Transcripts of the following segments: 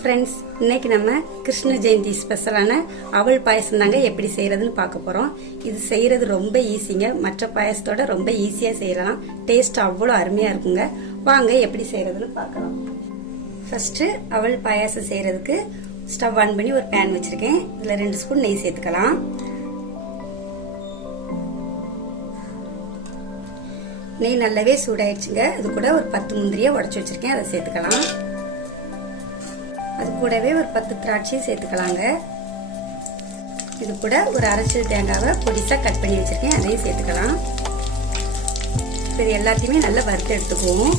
Friends, இன்னைக்கு நம்ம கிருஷ்ண ஜெயந்தி ஸ்பெஷலான அவல் பாயசம் தாங்க எப்படி செய்யறதுன்னு பார்க்க போறோம். இது செய்யறது ரொம்ப ஈஸிங்க. மற்ற பாயசத்தோட ரொம்ப ஈஸியா செய்யலாம். டேஸ்ட் அவ்வளோ அருமையா இருக்குங்க. வாங்க எப்படி செய்யறதுன்னு பார்க்கலாம். ஃபர்ஸ்ட் அவல் பாயாசம் செய்யறதுக்கு ஸ்டவ் ஆன் பண்ணி ஒரு பேன் வச்சிருக்கேன். இதுல 2 ஸ்பூன் நெய் சேர்த்துக்கலாம். நெய் நல்லாவே சூடாயிடுச்சுங்க. அது கூட ஒரு 10 முந்திரியை உடைச்சு வச்சிருக்கேன், அதை சேர்த்துக்கலாம். அது கூடவே ஒரு 10 திராட்சையை சேர்த்துக்கலாங்க. இது கூட ஒரு அரைச்சல் தேங்காவை பொடிசா கட் பண்ணி வச்சிருக்கேன், அதையும் சேர்த்துக்கலாம். இது எல்லாத்தையுமே நல்லா வறுத்து எடுத்துக்குவோம்.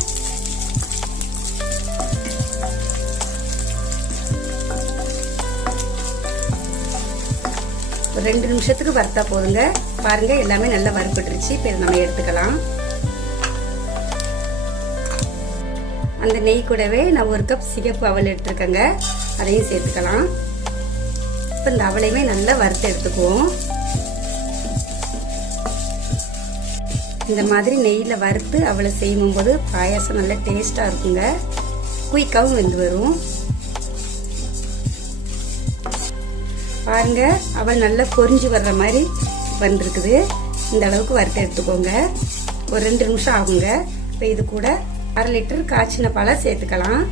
ஒரு 2 நிமிஷத்துக்கு வறுத்தா போதுங்க. பாருங்க, எல்லாமே நல்லா வறுப்பட்டுருச்சு. இப்போ இதை நம்ம எடுத்துக்கலாம். அந்த நெய் கூடவே நான் 1 கப் சிகப்பு அவல் எடுத்துருக்கேங்க, அதையும் சேர்த்துக்கலாம். இப்போ இந்த அவளையுமே நல்லா வறுத்து எடுத்துக்குவோம். இந்த மாதிரி நெய்யில் வறுத்து அவளை செய்யும் போது பாயாசம் நல்லா டேஸ்டா இருக்குங்க. குயிக்காவும் வெந்து வரும். பாருங்க, அவள் நல்லா பொரிஞ்சு வர்ற மாதிரி வந்திருக்குது. இந்த அளவுக்கு வறுத்து எடுத்துக்கோங்க. ஒரு 2 நிமிஷம் ஆகுங்க. இப்போ இது கூட 1/2 லிட்டர் காய்ச்சின பாலை சேர்த்துக்கலாம்.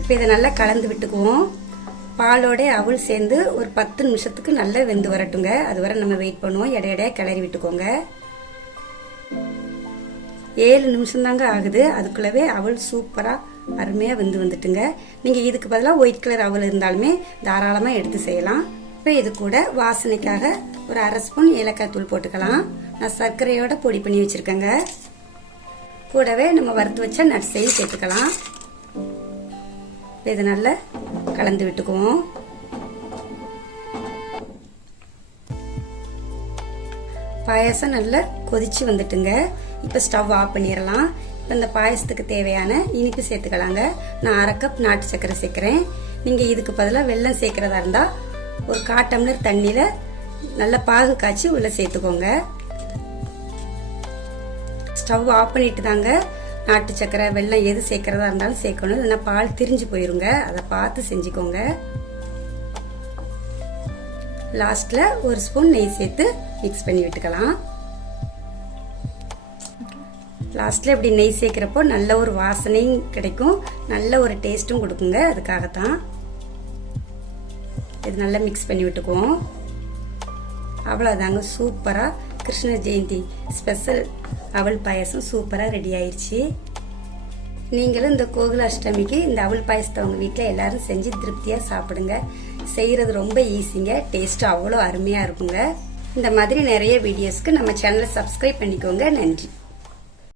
இப்போ இதை நல்லா கலந்து விட்டுக்குவோம். பாலோட அவல் சேர்ந்து ஒரு 10 நிமிஷத்துக்கு நல்லா வெந்து வரட்டுங்க. அது வரை நம்ம வெயிட் பண்ணுவோம். இடையிடையே கிளறி விட்டுக்கோங்க. 7 நிமிஷம் தாங்க ஆகுது. அதுக்குள்ளவே அவல் சூப்பரா அருமையா வெந்து வந்துட்டுங்க. நீங்க இதுக்கு பதிலாக ஒயிட் கலர் அவல் இருந்தாலுமே தாராளமா எடுத்து செய்யலாம். இப்போ இது கூட வாசனைக்காக ஒரு 1/2 ஸ்பூன் ஏலக்காய் தூள் போட்டுக்கலாம். நான் சர்க்கரையோட பொடி பண்ணி வச்சிருக்கேங்க. கூடவே நம்ம வறுத்து வச்ச நட்ஸையும் சேர்த்துக்கலாம். இதை நல்லா கலந்து விட்டுக்குவோம். பாயாசம் நல்லா கொதிச்சு வந்துட்டுங்க. இப்போ ஸ்டவ் ஆஃப் பண்ணிடலாம். இப்போ இந்த பாயசத்துக்கு தேவையான இனிப்பு சேர்த்துக்கலாங்க. நான் 1/2 கப் நாட்டு சர்க்கரை சேர்க்கிறேன். நீங்கள் இதுக்கு பதிலாக வெல்லம் சேர்க்கிறதா இருந்தால் ஒரு 1/4 டம்ளர் தண்ணியில் நல்லா பாகு காய்ச்சி உள்ள சேர்த்துக்கோங்க. ஸ்டவ் ஆஃப் பண்ணிட்டு தாங்க நாட்டு சர்க்கரை வெல்லம் எது சேர்க்கிறதா இருந்தாலும் சேர்க்கணும். இல்லைன்னா பால் திரிஞ்சு போயிருங்க. அதை பார்த்து செஞ்சுக்கோங்க. லாஸ்ட்ல 1 ஸ்பூன் நெய் சேர்த்து மிக்ஸ் பண்ணி விட்டுக்கலாம். லாஸ்ட்ல இப்படி நெய் சேர்க்கிறப்போ நல்ல ஒரு வாசனையும் கிடைக்கும், நல்ல ஒரு டேஸ்டும் கொடுக்குங்க. அதுக்காகத்தான் இது நல்லா மிக்ஸ் பண்ணி விட்டுக்குவோம். அவ்வளோதாங்க, சூப்பரா கிருஷ்ண ஜெயந்தி ஸ்பெஷல் அவல் பாயசம் சூப்பரா ரெடி ஆயிடுச்சு. நீங்களும் இந்த கோகுலாஷ்டமிக்கு இந்த அவல் பாயசத்தை உங்க வீட்டில் எல்லாரும் செஞ்சு திருப்தியா சாப்பிடுங்க. செய்யறது ரொம்ப ஈஸிங்க. டேஸ்ட் அவ்வளோ அருமையா இருக்குங்க. இந்த மாதிரி நிறைய வீடியோஸ்க்கு நம்ம சேனலை சப்ஸ்கிரைப் பண்ணிக்கோங்க. நன்றி.